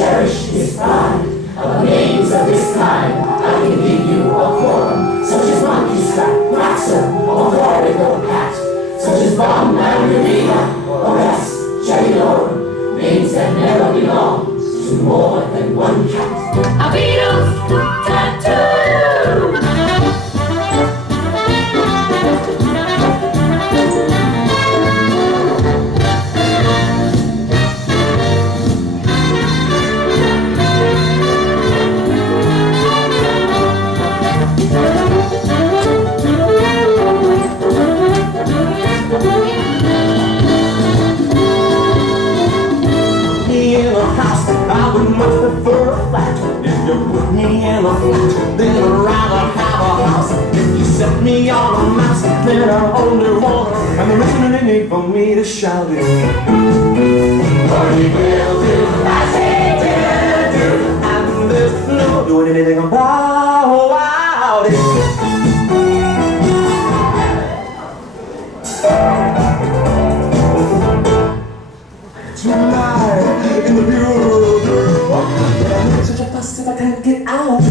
cherish his pride. Of names of this kind, I can give you a quorum, such as monkey strap, maxim, or horrible cat, such as bomb margarita, or rest, jelly names that never belong to more than one cat. A Beatles tattoo! I would much prefer a flat. If you put me in a flat, then I'd rather have a house. If you set me on a mouse, then I only want her, and there isn't any need for me to shout it. But he will do as he did do, and there's no doing anything about it. Tonight, in the bureau, I make such a fuss if I can't get out.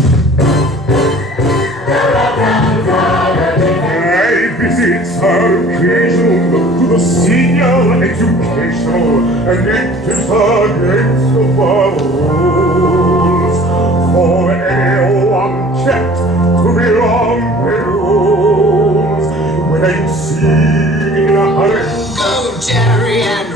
I visit her occasion to the senior educational, and it is against the rules for anyone checked to belong to rules when I see in a hurry. Go, Jerry and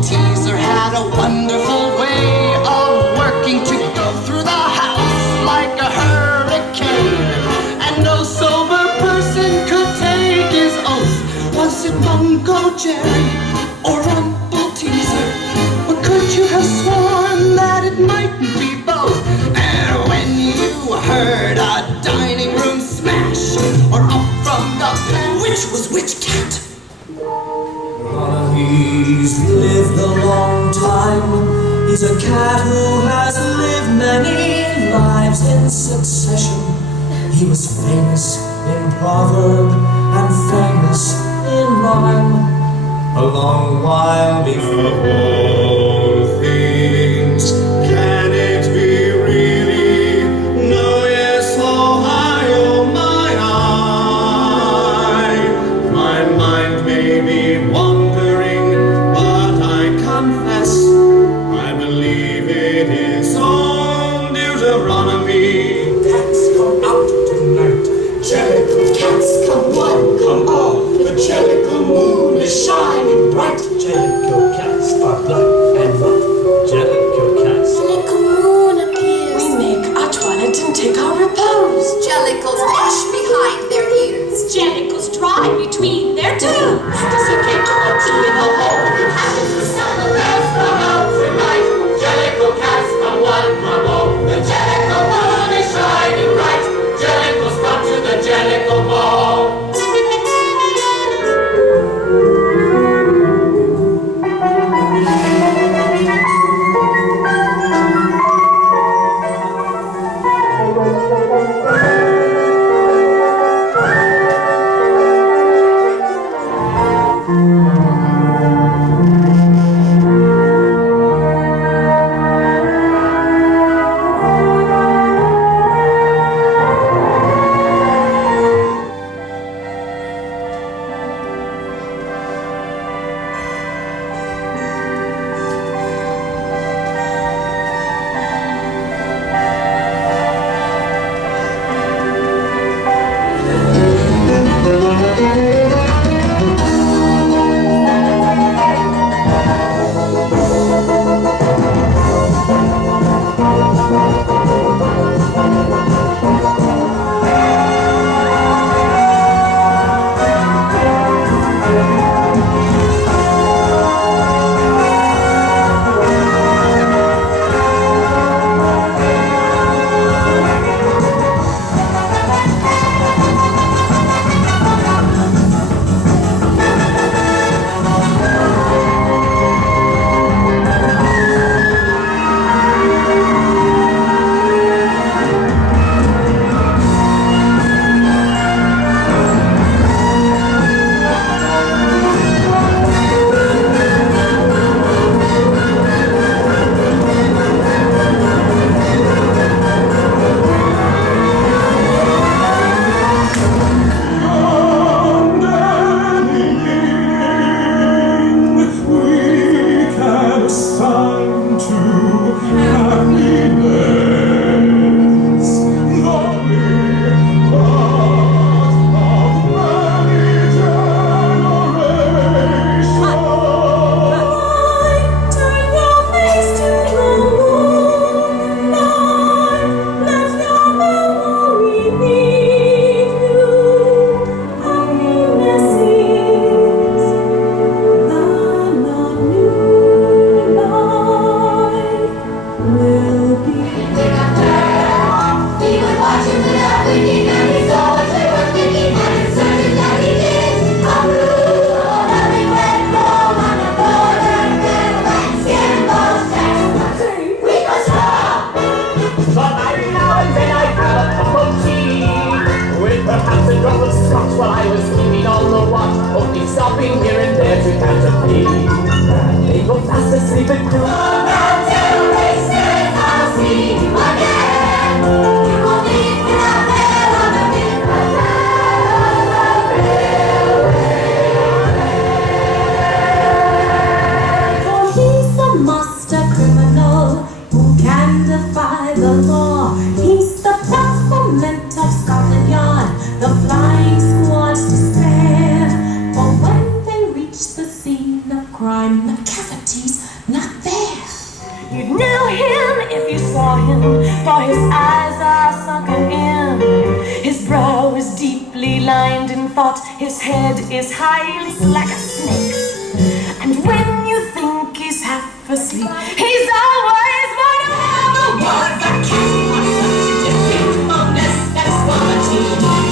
Teaser had a wonderful way of working to go through the house like a hurricane, and no sober person could take his oath. Was it Bunko Jerry or Rumple Teaser? Or could you have sworn that it mightn't be both? And when you heard a dining room smash or up from the pan, which was which cat? He's lived a long time. He's a cat who has lived many lives in succession. He was famous in proverb and famous in rhyme. A long while before all things, can it be really? No, yes, oh, I, oh, my eye. My mind may be wandering, but I confess I believe it is all Deuteronomy. Cats come out tonight, jellicle cats come one, come all. The jellicle moon is shining bright. Jellicle cats are sleep it through. Until they say I'll see you again. You will meet me out there on the midnight railway. For he's a master criminal who can defy the law. He's the Baphomet of Scotland Yard, the flying squad's despair. For when they reach the scene of crime, the cavity's not there. You'd know him if you saw him, for his eyes are sunken in. His brow is deeply lined in thought, his head is high like a snake's. And when you think he's half asleep, he's always wide awake. The word that can't deceitfulness and quality.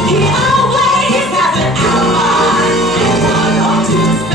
He always has an ally and one or two to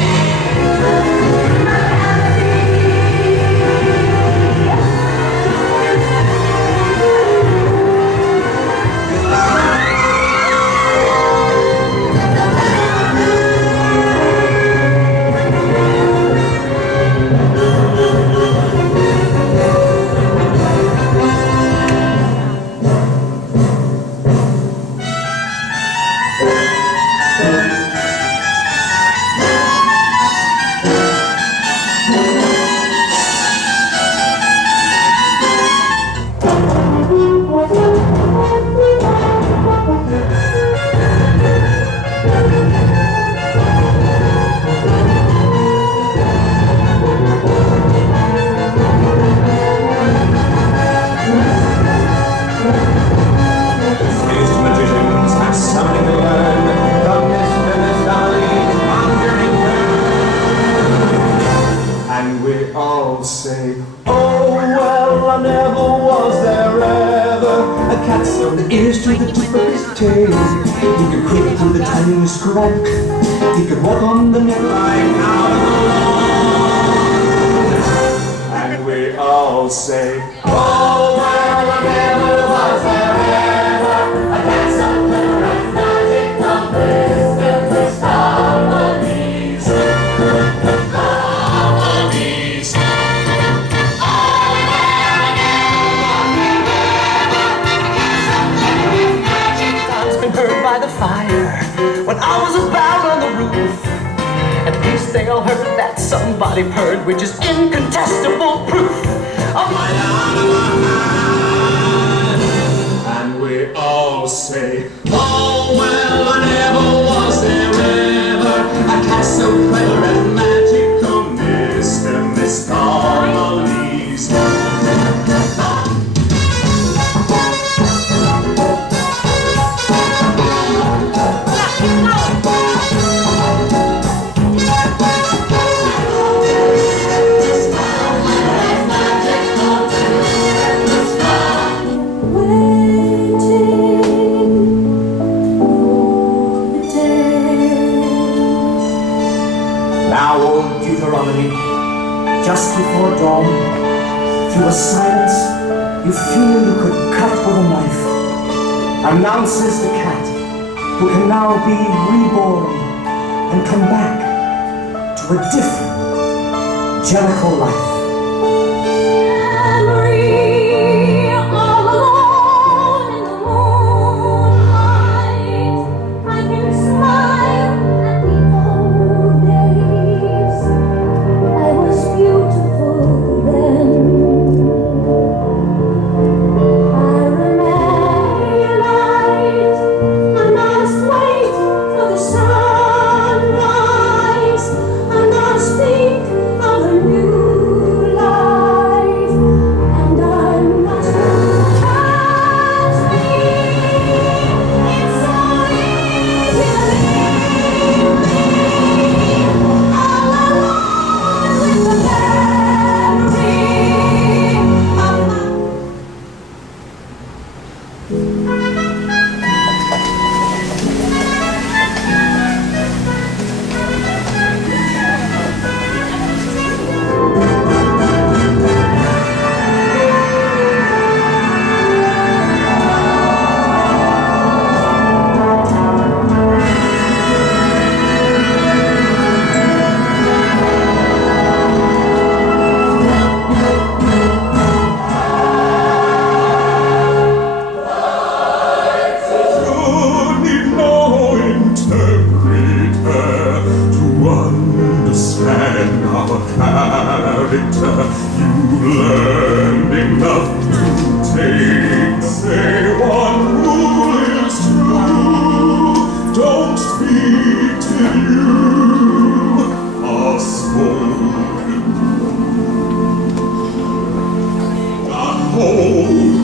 These magicians have something to learn. The mist and the darling conjuring turn. And we all say, oh well, I never was there ever. A cat so ears to the tip of his tail. He could creep through the tiniest crack. He could walk on the neckline out of the lawn. And we all say, oh well, I never was there ever. A cat so clever and magic, the wisdom is colonies. Colonies. I've been heard by the fire when I was about on the roof. At least they all heard that somebody purred, which is incontestable proof of my And we all say, oh well, I never was there ever. A cat so clever and magical, Mr. Miss Colonies. Now, old Deuteronomy, just before dawn, through the silence, you feel you could cut with a knife. Announces the cat, who can now be reborn and come back to a different Jericho life. Speak of the new You learned enough to take, say one rule is true. Don't speak till you are spoken. Not hold